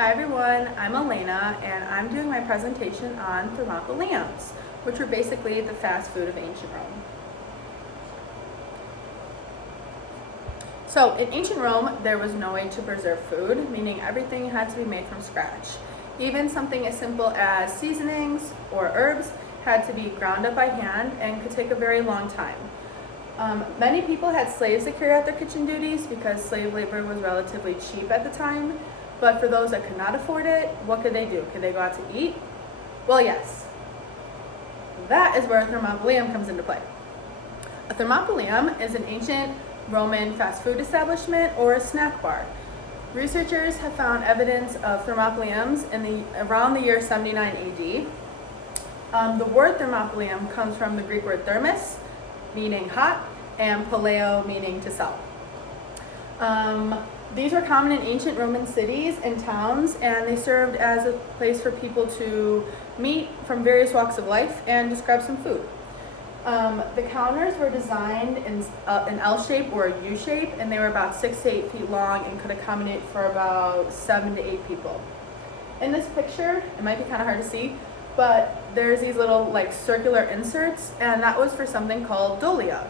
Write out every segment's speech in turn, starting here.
Hi everyone, I'm Elena and I'm doing my presentation on thermopoliums, which were basically the fast food of ancient Rome. So in ancient Rome, there was no way to preserve food, meaning everything had to be made from scratch. Even something as simple as seasonings or herbs had to be ground up by hand and could take a very long time. Many people had slaves to carry out their kitchen duties because slave labor was relatively cheap at the time. But for those that could not afford it, what could they do? Could they go out to eat? Well, yes. That is where a thermopolium comes into play. A thermopolium is an ancient Roman fast food establishment or a snack bar. Researchers have found evidence of thermopoliums around the year 79 AD. The word thermopolium comes from the Greek word thermos, meaning hot, and poleo, meaning to sell. These were common in ancient Roman cities and towns, and they served as a place for people to meet from various walks of life and just grab some food. The counters were designed in an L shape or a U shape, and they were about 6 to 8 feet long and could accommodate for about 7 to 8 people. In this picture, it might be kind of hard to see, but there's these little circular inserts, and that was for something called dolia.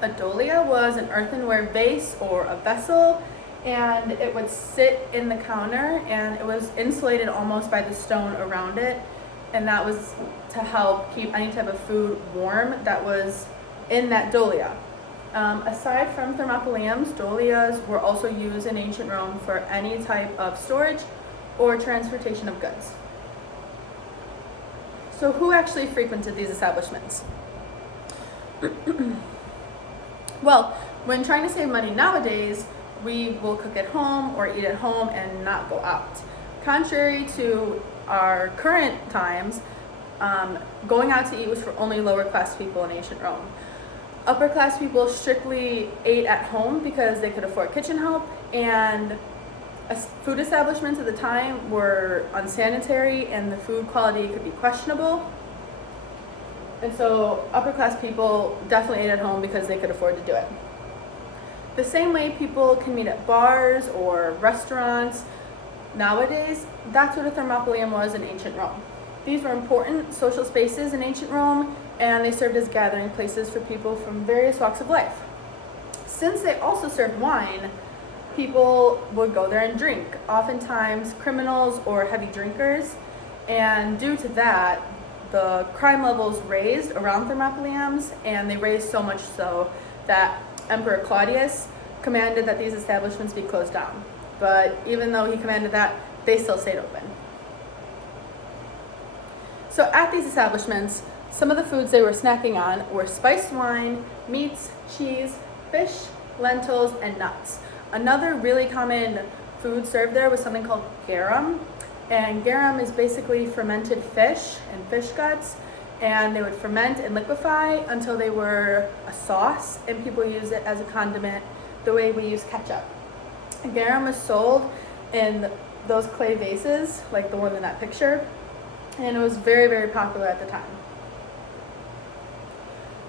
A dolia was an earthenware vase or a vessel, and it would sit in the counter, and it was insulated almost by the stone around it, and that was to help keep any type of food warm that was in that dolia. Aside from thermopoliums, dolias were also used in ancient Rome for any type of storage or transportation of goods. So who actually frequented these establishments? Well, when trying to save money nowadays, we will cook at home or eat at home and not go out. Contrary to our current times, going out to eat was for only lower class people in ancient Rome. Upper class people strictly ate at home because they could afford kitchen help, and food establishments at the time were unsanitary and the food quality could be questionable. And so upper class people definitely ate at home because they could afford to do it. The same way people can meet at bars or restaurants nowadays, that's what a thermopolium was in ancient Rome. These were important social spaces in ancient Rome, and they served as gathering places for people from various walks of life. Since they also served wine, people would go there and drink, oftentimes criminals or heavy drinkers, and due to that, the crime levels raised around thermopoliums, and they raised so much so that Emperor Claudius commanded that these establishments be closed down. But even though he commanded that, they still stayed open. So at these establishments, some of the foods they were snacking on were spiced wine, meats, cheese, fish, lentils, and nuts. Another really common food served there was something called garum. And garum is basically fermented fish and fish guts, and they would ferment and liquefy until they were a sauce, and people use it as a condiment the way we use ketchup. And garum is sold in those clay vases, like the one in that picture, and it was very, very popular at the time.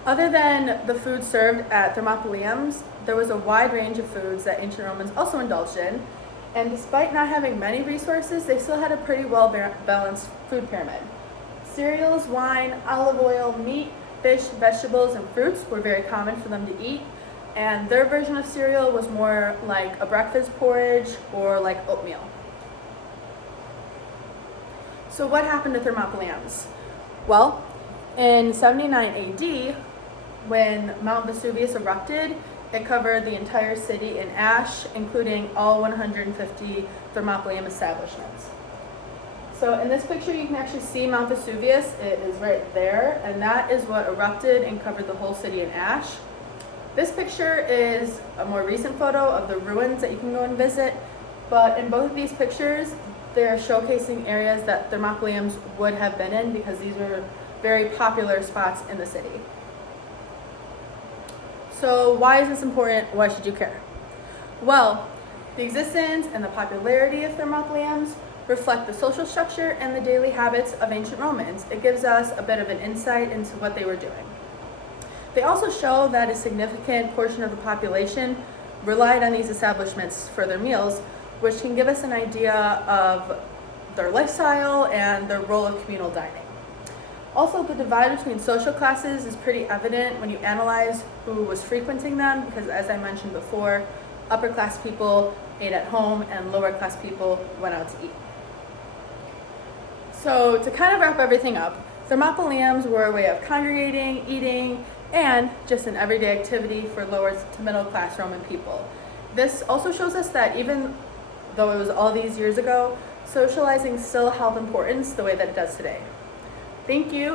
Other than the food served at thermopoliums, there was a wide range of foods that ancient Romans also indulged in. And despite not having many resources, they still had a pretty well-balanced food pyramid. Cereals, wine, olive oil, meat, fish, vegetables, and fruits were very common for them to eat. And their version of cereal was more like a breakfast porridge or like oatmeal. So what happened to thermopoliums? Well, in 79 AD, when Mount Vesuvius erupted, it covered the entire city in ash, including all 150 thermopolium establishments. So in this picture, you can actually see Mount Vesuvius. It is right there, and that is what erupted and covered the whole city in ash. This picture is a more recent photo of the ruins that you can go and visit, but in both of these pictures, they're showcasing areas that thermopoliums would have been in because these were very popular spots in the city. So why is this important? Why should you care? Well, the existence and the popularity of thermopoliums reflect the social structure and the daily habits of ancient Romans. It gives us a bit of an insight into what they were doing. They also show that a significant portion of the population relied on these establishments for their meals, which can give us an idea of their lifestyle and their role of communal dining. Also, the divide between social classes is pretty evident when you analyze who was frequenting them, because as I mentioned before, upper class people ate at home and lower class people went out to eat. So to kind of wrap everything up, thermopoliums were a way of congregating, eating, and just an everyday activity for lower to middle class Roman people. This also shows us that even though it was all these years ago, socializing still held importance the way that it does today. Thank you.